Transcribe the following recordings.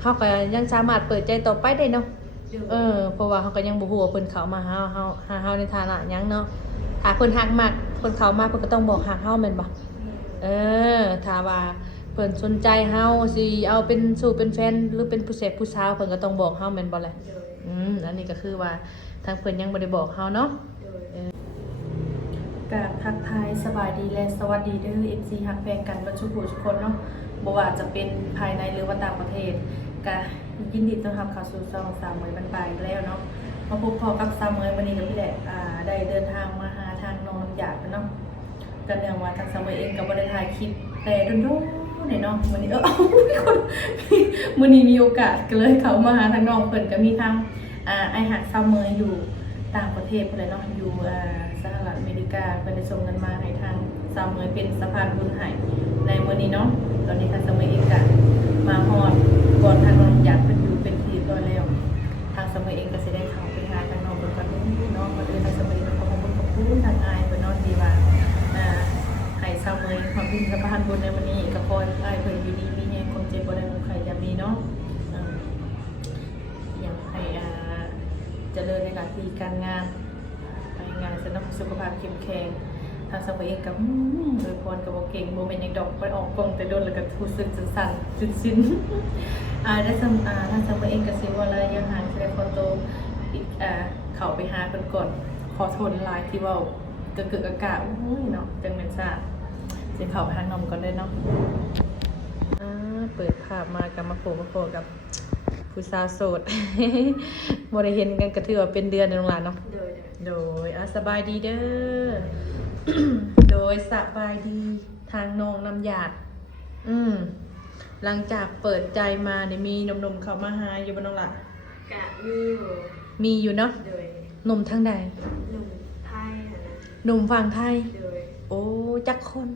เฮาก็ยังสามารถเปิดใจต่อไปได้เนาะโดยเพราะว่าเขาก็ยังบ่ฮู้ว่าเพิ่นเข้ามาหาเฮาในฐานะหยังเนาะถ้าเพิ่นฮักมากเพิ่นเข้ามาเพิ่นก็ต้องบอกฮักเฮาแม่นบ่ถ้าว่าเพิ่นสนใจเฮาสิเอาเป็นสู่เป็นแฟนหรือเป็นผู้แสบผู้สาวเพิ่นก็ต้องบอกเฮาแม่นบ่แหละโดยอันนี้ก็คือว่าทางเพิ่นยังบ่ได้บอกเฮาเนาะ โดยก็ทักทายสบายดีและสวัสดีเด้อ FC ฮักแพงกันเบ่ทุกผู้ทุกคนเนาะบ่ว่าจะเป็นภายในหรือว่าต่างประเทศก็ยินดีต้อนรับเข้าสู่ช่องสามมื้อบ่ายๆอีกแล้วเนาะมาพบพอกับสามมื้อวันนี้กับพี่แหละได้เดินทางมาหาทางนอนหยาดเนาะก็เนื่องว่าทางสามมื้อเองก็บ่ได้ถ่ายคลิปแต่โดนๆเนี่ยเนาะมื้อนี้มีคนมื้อนี้มีโอกาสก็เลยเข้ามาหาทางน้องเพิ่นก็มีทางไอ้หักสามมื้ออยู่ต่างประเทศเพิ่นเลยเนาะอยู่สหรัฐอเมริกาเพิ่นได้ส่งเงินมาให้ทางสามมื้อเป็นสะพานบุญให้ในมื้อนี้เนาะตอนนี้ทางสามมื้อเองก็มาฮอดก่อนทางน้องหยาดเพิ่นอยู่เป็นที่เรียบร้อยแล้วทางสามมื้อเองก็สิได้เข้าไปหาทางน้องเพิ่นก่อนเนาะก่อนอื่นทางสามมื้อเองก็ขอบคุณทางอายเพิ่นเนาะที่ว่าให้สามมื้อความเป็นสะพานบุญในวันนี้ก็ขอให้อายเพิ่นอยู่ดีมีแรงความเจ็บบ่ได้มีใครจะมีเนาะอยากให้เจริญในหน้าที่การงานไปงานสนับสุขภาพเข้มแข็งทางสมัยเองกับโดยพรกับเก่งโมเมนต์ยังดอกไปออกกองแต่โดนแล้วก็ทูสึกสั่นสิ้นได้ทางสมัยเองกับซิว่าอะไรยังหาแสดงคอนโตอีกเข้าไปหาเพิ่นก่อนขอโทษหลายที่ว่าเกิดอากาศเนาะจังแม่นซ่าสิเข้าไปหาน้องก่อนได้เนาะเปิดภาพมากับมาโผล่กับผู้สาวโสด บ่ได้เห็นกันก็ถือว่าเป็นเดือนในโรงหลานเนาะโดยสบายดีเด้อ โดยสบายดีทางน้องน้ำหยาดหลังจากเปิดใจมาเนี่ยมีหนุ่มๆเข้ามาหาอยู่บ่น้องล่ะกะมีอยู่เนาะโดยหนุ่มทางใดหนุ่มไทยนะหนุ่มฝั่งไทยโดยโอ้จักคน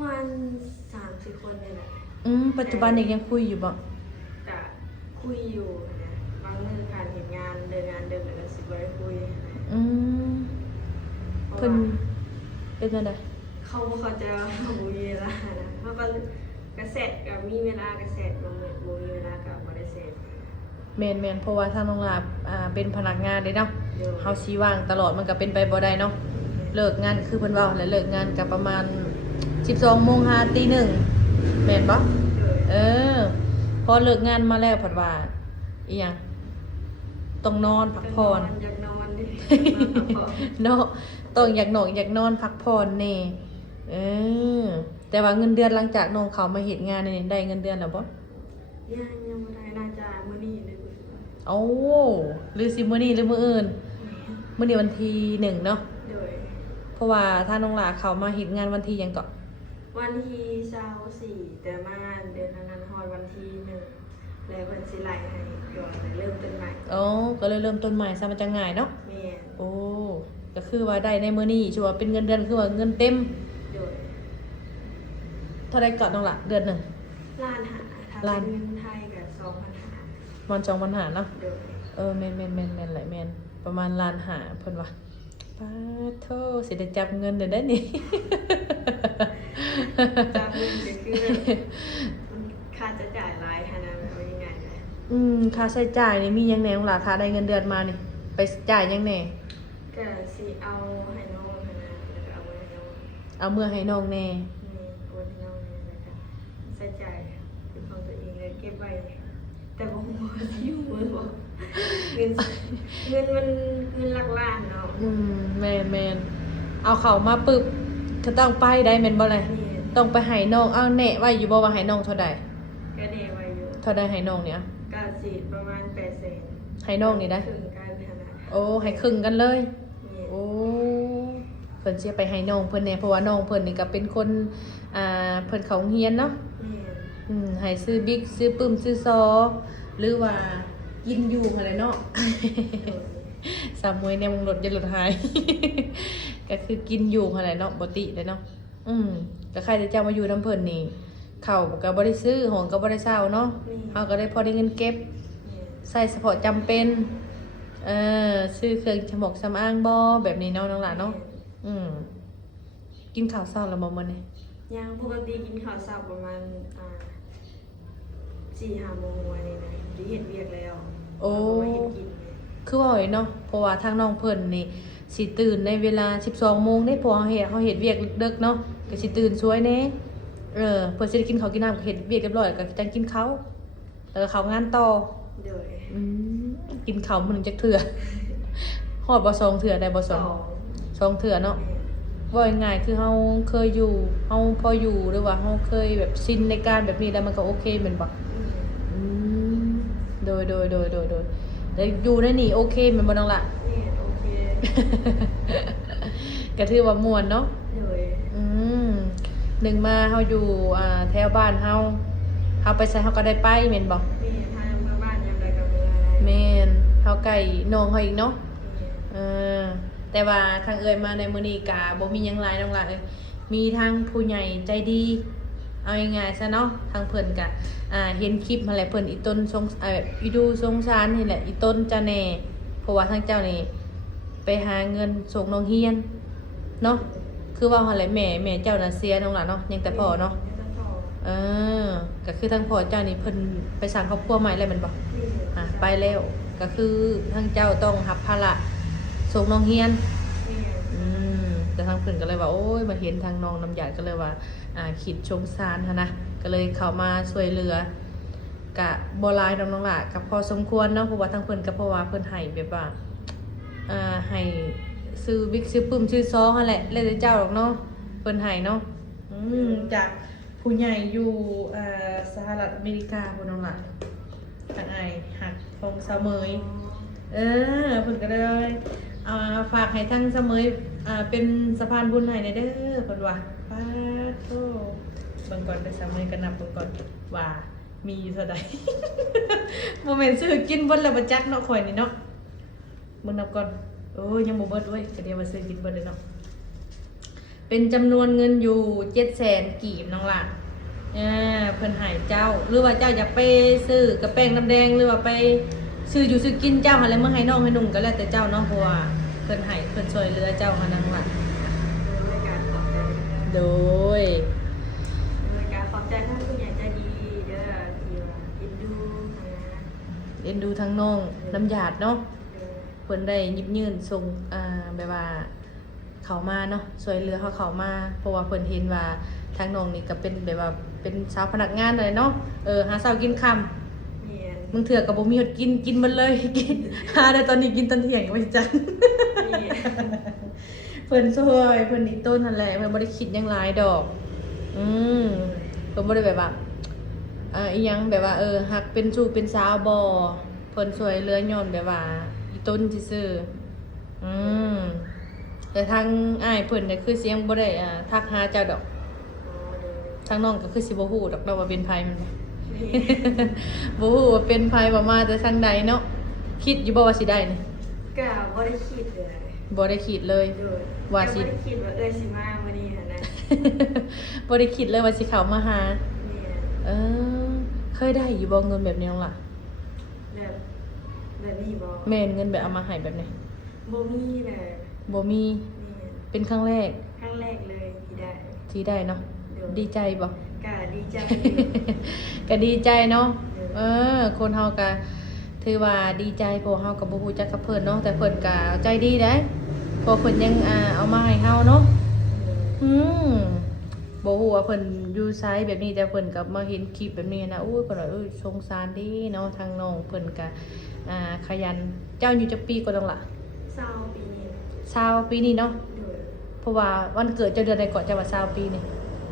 มัน3-4 คนนี่แหละปัจจุบันเด็กยังคุยอยู่บ่กะคุยอยู่นะบางมื้อการเฮ็ดงานเดินงานเดินแล้วก็สิบ่ได้คุยเพิ่นเป็นจังได๋เขาบ่เข้าใจว่าเขาบ่มีเวลานะเขาก็กระเสร็จก็มีเวลากระเสร็จบ่มีเวลาก็บ่ได้เสร็จแม่นเพราะว่าทางน้องลาเป็นพนักงานเด้เนาะเฮาสิว่างตลอดมันก็เป็นไปบ่ได้เนาะเลิกงานคือเพิ่นเว้าแหละเลิกงานก็ประมาณ 12:00 น. หา 1:00 น. แม่นบ่พอเลิกงานมาแล้วเพิ่นว่าอีหยังต้องนอนพักผ่อน อยากนอนดิ เนาะต้องอยากนอนพักผ่อนแน่แต่ว่าเงินเดือนหลังจากน้องเขามาเฮ็ดงานนี่ได้เงินเดือนแล้วบ่ยังบ่ได้น่าจะมื้อนี้เลย โอ้หรือสิมื้อนี้หรือมื้ออื่นมื้อนี้วันที่1เนาะโดยเพราะว่าถ้าน้องหลาเขามาเฮ็ดงานวันที่หยังก็วันที่24แต่มาเดือนนั้นฮอดวันที่1แล้วเพิ่นสิไล่ให้ย้อนเริ่มต้นใหม่ก็เลยเริ่มต้นใหม่ซะมันจะง่ายเนาะแม่นโอ้ก็คือว่าได้ในมื้อนี้ชัวร์เป็นเงินเดือนคือว่าเงินเต็มโดยเท่าใดก็น้องหละเดือนหนึงล้านหาถ้าเป็นเงินไทยก็2,500มัน2,500เนาะโดยแม่นหลายแม่นประมาณล้านห้าเพิ่นว่าปาโธสิได้จับเงินได้นี่ จับเงินก็คือมันค่าใช้จ่ายหลายขนาดว่ายังไงค่าใช้จ่ายนี่มีหยังแหน่น้องหลาถ้าได้เงินเดือนมานี่ไปจ่ายหยังแหน่ก็สิเอาให้น้องหั่นน่ะแล้วก็เอาเมื่อให้น้องแน่โอนให้น้องแล้วก็ใช้จ่ายเป็นของตัวเองเลยเก็บไว้แต่บ่ฮู้ว่าสิอยู่บ่เงินมันเงินหลักล้านเนาะแม่นเอาเข้ามาปึ๊บก็ต้องไปได้แม่นบ่ล่ะต้องไปให้น้องเอาแน่ไว้อยู่บ่ว่าให้น้องเท่าใดก็แน่ไว้อยู่เท่าใดให้น้องเนี่ยก็สิประมาณ800,000ให้น้องนี่ได้ครึ่งกันหั่นน่ะโอ้ให้ครึ่งกันเลยโอ้เพิ่นสิไปให้น้องเพิ่นแน่เพราะว่าน้องเพิ่นนี่ก็เป็นคนเพิ่นเข้าโรงเรียนเนาะให้ซื้อบิ๊กซื้อปึ้มซื้อซอหรือว่ากินอยู่อะไรเนาะ สามมวยเนี่ยมึงลดอย่าลดหาย ก็คือกินอยู่อะไรเนาะปกติเลยเนาะก็ใครจะมาอยู่น้ำเพิ่นนี่ข้าวก็บ่ได้ซื้อหองก็บ่ได้เช่าเนาะเฮาก็ได้พอได้เงินเก็บใส่เฉพาะจำเป็นซื้อเครื่องฉมกสำอางบ่แบบนี้เนาะน้องหลานเนาะกินข้าวเช้าแล้วบ่มื้อนี้ยังปกติกินข้าวเช้าประมาณ10 4-5โมงวันนี้นะสิเฮ็ดเวียกแล้ว โอ้ มาเฮ็ดกินเลย คือว่าไอ้เนาะเพราะว่าทางน้องเพิ่นนี่สิตื่นในเวลา 12 โมงได้เพราะว่าเฮ็ดเวียกดึกเนาะก็สิตื่นสวยแน่เพิ่นสิได้กินข้าวกินน้ำก็เฮ็ดเวียกเรียบร้อยก็จังกินข้าวแล้วก็เข้างานต่อ โดย อืมกินข้าวมื้อหนึงจักเทื่อ ฮอดบ่สองเทื่อได้บ่สอง 2 สองเทื่อเนาะว่าง่ายๆคือเฮาเคยอยู่เฮาพออยู่หรือว่าเฮาเคยแบบชินในการแบบนี้แล้วมันก็โอเคแม่นบ่อืมโดยแล้วอยู่ในนี่โอเคแม่นบ่น้องล่ะ นี่โอเค ก็ถือว่าม่วนเนาะ โดย อืมหนึ่งมาเฮาอยู่แถวบ้านเฮาไปไสเฮาก็ได้ไปแม่นบ่ นี่ทางเมื่อบ้านยามใดก็เมื่ออะไร แม่นเฮาใกล้น้องเฮาอีกเนาะ นี่ เออแต่ว่าทางเอ่ยมาในมื้อนี้ก็บ่มีหยังหลายน้องล่ะเอ้ยมีทางผู้ใหญ่ใจดี เอาง่ายๆซะเนาะทางเพิ่นก็เห็นคลิปมาแหละเพิ่นอีต้นสงแบบอีดูสงสารนี่แหละอีต้นจะแน่เพราะว่าทางเจ้านี่ไปหาเงินส่งน้องเฮียนเนาะคือว่าหั่นแหละแม่เจ้าน่ะเสียน้องล่ะเนาะยังแต่พ่อเนาะ ยังแต่พ่อ เออก็คือทางพ่อเจ้านี่เพิ่นไปสร้างครอบครัวใหม่แล้วแม่นบ่ นี่ ไปแล้วก็คือทางเจ้าต้องรับภาระส่งน้องเฮียน นี่ แต่ทางเพิ่นก็เลยว่าโอ้ยมาเห็นทางน้องน้ำหยาดก็เลยว่าคิดสงสารหั้นนะก็เลยเข้ามาช่วยเหลือกะบ่หลายดอกน้องล่ะก็พอสมควรเนาะเพราะว่าทางเพิ่นก็เพราะว่าเพิ่นให้แบบว่าให้ซื้อบิ๊กซื้อปึ้มซื้อซอหั่นแหละแล้วแต่เจ้าดอกเนาะเพิ่นให้เนาะจากผู้ใหญ่อยู่สหรัฐอเมริกาพุ่นน้องล่ะทางอ้ายหักของเสมย เพิ่นก็เลยฝากให้ทั้งเสมอเป็นสะพานบุญให้ในเด้อเพิ่นว่าป้าโตเบิ่งก่อนไปเสมอกันนับเบิ่งก่อนว่ามีอยู่เท่าใด บ่แม่นซื้อกินเบิดแล้วบ่จักเนาะข่อยนี่เนาะเบิ่งนับก่อนยังบ่เบิดเว้ยก็เดี๋ยวว่าซื้อกินเบิดเลยเนาะเป็นจำนวนเงินอยู่ 700,000 กีบน้องล่ะเพิ่นให้เจ้าหรือว่าเจ้าอยากไปซื้อกระแป้งน้ำแดงหรือว่าไปซื้ออยู่ซื้อกินเจ้าอะไรเมื่อให้น้องให้นุ่งก็แล้วแต่เจ้าเนาะเพราะว่าเพิ่นให้เพิ่นช่วยเหลือเจ้ามานั่งล่ะ รายการขอบใจ โดย รายการขอบใจท่านผู้ใหญ่ใจดีเด้อที่ว่าเอ็นดูนะ เอ็นดูทั้งน้องน้ำหยาดเนาะ เด้อ เพิ่นได้หยิบยื่นส่งแบบว่าเขามาเนาะช่วยเหลือเขามาเพราะว่าเพิ่นเห็นว่าทางน้องนี่ก็เป็นแบบว่าเป็นสาวพนักงานเลยเนาะหาเช้ากินค่ำ เนียน มึงเถื่อกับบ่มีอดกินมันเลย กินหาได้ตอนนี้กินตอนเที่ยงก็ไม่จัง นี่ เพิ่นช่วยเพิ่นอีต้นนั่นแหละเพิ่นบ่ได้คิดหยังหลายดอกเพิ่นบ่ได้แบบว่าอีหยังแบบว่าฮักเป็นชู้เป็นสาวบ่เพิ่นช่วยเหลือย้อนแบบว่าอีต้นซื่อๆแต่ทางอ้ายเพิ่นเนี่ยคือเสียงบ่ได้ทักหาเจ้าดอก อ๋อเด้อ ทางน้องก็คือสิบ่ฮู้ดอกว่าเป็นไผมันบ่ นี่ บ่ฮู้ว่าเป็นไผว่ามาแต่ทางใดเนาะคิดอยู่บ่ว่าสิได้นี่ ก็บ่ได้คิดเลย บ่ได้คิดเลย โดย ว่าสิ ก็บ่ได้คิดว่าสิมามื้อนี้หั่นนะ บ่ได้คิดเลยว่าสิเข้ามาหา เนี่ย เคยได้อยู่บ่เงินแบบนี้น้องล่ะ แบบนี้บ่ แม่นเงินแบบเอามาให้แบบนี้ บ่มีเลย บ่มี นี่ เป็นครั้งแรก ครั้งแรกเลยที่ได้ ที่ได้เนาะดีใจบ่ ก็ดีใจ ก็ดีใจเนาะ เอ คนเฮาก็ถือว่าดีใจเพราะเฮาก็บ่ฮู้จักกับเพิ่นเนาะแต่เพิ่นก็ใจดีได้เพราะเพิ่นยังเอามาให้เฮาเนาะบ่ฮู้ว่าเพิ่นอยู่ไสแบบนี้แต่เพิ่นก็มาเห็นคลิปแบบนี้นะอุ้ยเพิ่นว่าสงสารดีเนาะทางน้องเพิ่นก็ขยันเจ้าอยู่จักปีก็ต้องล่ะ เศร้าปีนี้ 20ปีนี้เนาะ โดย เพราะว่าวันเกิดเจ้าเดือนใดก่อนเจ้าว่า20ปีนี่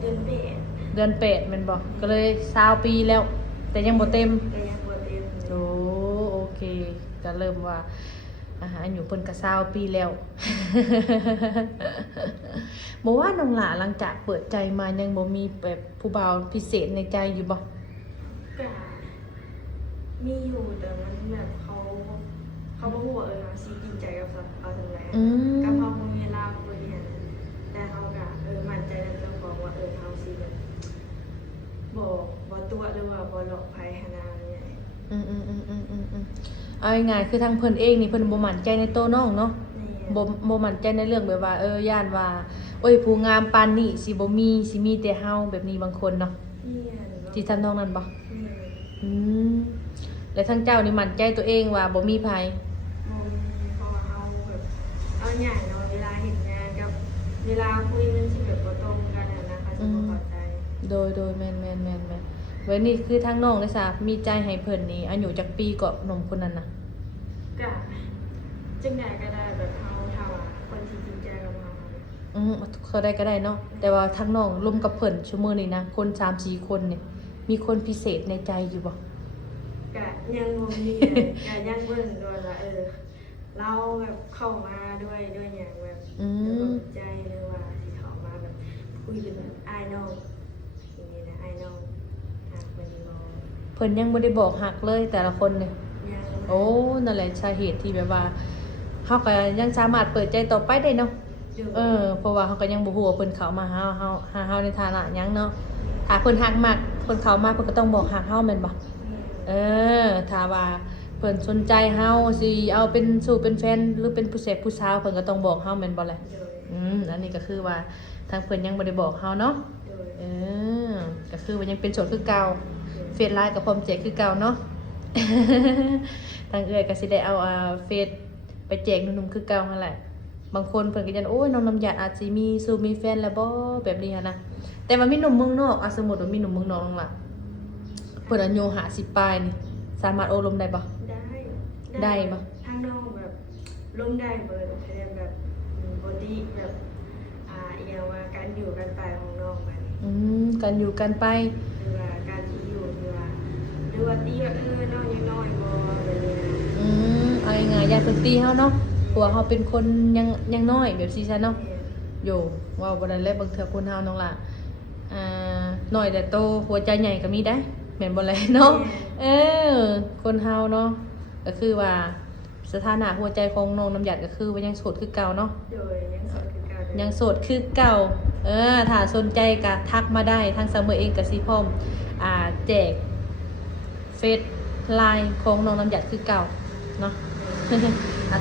เดือนเปด เดือน8แม่นบ่ก็เลย20ปีแล้ว แต่ยังบ่เต็ม ก็ยังบ่เต็มเลย โอเคก็เริ่มว่าอายุเพิ่นก็20ปีแล้ว บ่ว่าน้องหลาหลังจากเปิดใจมายังบ่มีแบบผู้บ่าวพิเศษในใจอยู่บ่ ก็มีอยู่แต่มันแบบเขาบ่ฮู้ว่าเขาสิจริงใจกับเอาจังไดก็พอบ่มีเวลาบ่เรียนแต่เขาก็มั่นใจในเจ้าของว่าเขาสิแบบบ่ตัวหรือว่าบ่หลอกไผหนนาเนี่ย เอาง่ายๆคือทางเพิ่นเองนี่เพิ่นบ่มั่นใจในตัวน้องเนาะ บ่มั่นใจในเรื่องแบบว่าย่านว่าโอ้ยผู้งามปานนี้สิบ่มีสิมีแต่เฮาแบบนี้บางคนเนาะ นี่ สิทำนองนั้นบ่ นี่ อืมแล้วทั้งเจ้านี่มั่นใจตัวเองว่าบ่มีภัย มองเพราะว่าเอาแบบเอาอย่างเนาะเวลาเห็นงานกับเวลาคุยมันสิแบบบ่ตรงกันอะนะเขาจะบ่เข้าใจ โดยแม่นเว้ยนี่คือทั้งน้องเลยซะมีใจให้เพิ่นนี่อายุจักปีก็หนุ่มคนนั้นน่ะ กะจังใดก็ได้แบบเฮาถ้าว่าคนที่จริงใจกับเรา เขาได้ก็ได้เนาะแต่ว่าทั้งน้องร่วมกับเพิ่นชั่วโมงนี้นะคน3-4คนเนี่ยมีคนพิเศษในใจอยู่บ่ กะยังบ่มีเลยกะยังเบิ่งด้วยว่าเราแบบเข้ามาด้วยอย่างแบบด้วยใจหรือว่าสิเข้ามาแบบคุยเป็นอ้ายน้องอย่างนี้นะอ้ายน้องหากเป็นบ่ เพิ่นยังบ่ได้บอกฮักเลยแต่ละคนเนี่ย ยัง โอ้นั่นแหละสาเหตุที่แบบว่าเฮาก็ยังสามารถเปิดใจต่อไปได้เนาะเพราะว่าเฮาก็ยังบ่ฮู้ว่าเพิ่นเข้ามาหาเฮาในฐานะหยังเนาะถ้าเพิ่นฮักมากเพิ่นเข้ามาเพิ่นก็ต้องบอกฮักเฮาแม่นบ่ถ้าว่าเพิ่นสนใจเฮาสิเอาเป็นสู่เป็นแฟนหรือเป็นผู้แสบผู้สาวเพิ่นก็ต้องบอกเฮาแม่นบ่แหละอันนี้ก็คือว่าทางเพิ่นยังบ่ได้บอกเฮาเนาะก็คือว่ายังเป็นโสดคือเก่าเฟซไลน์ก็พร้อมแจกคือเก่าเนาะ ทางเอื้อยก็สิได้เอาเฟซไปแจกหนุ่มๆคือเก่าหั่นแหละบางคนเพิ่นก็ยันโอ้ยน้องน้ำหยาดอาจสิมีสู่มีแฟนแล้วบ่แบบนี้หันนะแต่ว่ามีหนุ่มเมืองนอกสมมุติว่ามีหนุ่มเมืองนอกนั่นล่ะเพิ่นอายุ50ปลายนี่สามารถโอ้ลมได้บ่ ได้ปะ ทางน้องแบบร่วมได้เบิดแบบบอดี้แบบอีกอย่างว่าการอยู่กันไปของน้องมัน กันอยู่กันไป หรือว่าการที่อยู่หรือว่าตีว่าน้องยังน้อยบ่แบบนี้นะ เอาง่ายๆอย่าเพิ่นตีเฮาเนาะเพราะว่าเฮาเป็นคนยังน้อยแบบซี่ซะเนาะโยเว้าบ่ได้แล้วบางเทื่อคนเฮาน้องล่ะน้อยแต่โตหัวใจใหญ่ก็มีได้แม่นบ่แลเนาะคนเฮาเนาะก็คือว่าสถานะหัวใจของน้องน้ำหยัดก็คือว่ายังโสดคือเก่าเนาะ โดยยังโสดคือเก่า ยังโสดคือเก่าถ้าสนใจก็ทักมาได้ทางเสมอเองก็สิพร้อมแจกเฟซไลน์ของน้องน้ำหยัดคือเก่าเนาะ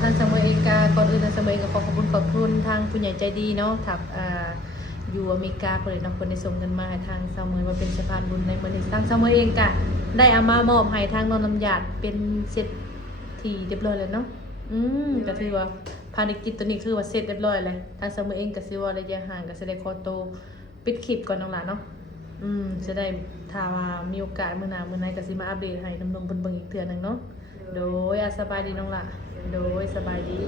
ทางเสมอเองก็ก่อนอื่นทางเสมอเองก็ขอบคุณทางผู้ใหญ่ใจดีเนาะถักอยู่อเมริกาเพิ่นเนาะเพิ่นได้ส่งเงินมาให้ทางเสมอว่าเป็นสะพานบุญในมื้อนี้ทางเสมอเองก็ได้เอามามอบให้ทางน้องน้ำหยัดเป็นเซตที่เรียบร้อยแล้วเนาะก็ถือว่าภารกิจตัวนี้คือว่าเสร็จเรียบร้อยแล้วทางเสมอเองก็สิว่าระยะห่างก็สิได้ขอตัวปิดคลิปก่อนน้องหลานเนาะจะได้ถ้าว่ามีโอกาสมื้อหน้ามื้อไหนก็สิมาอัปเดตให้น้องๆเพิ่นเบิ่งอีกเทื่อนึงเนาะโดยสบายดีน้องหล่ะโดยสบายดี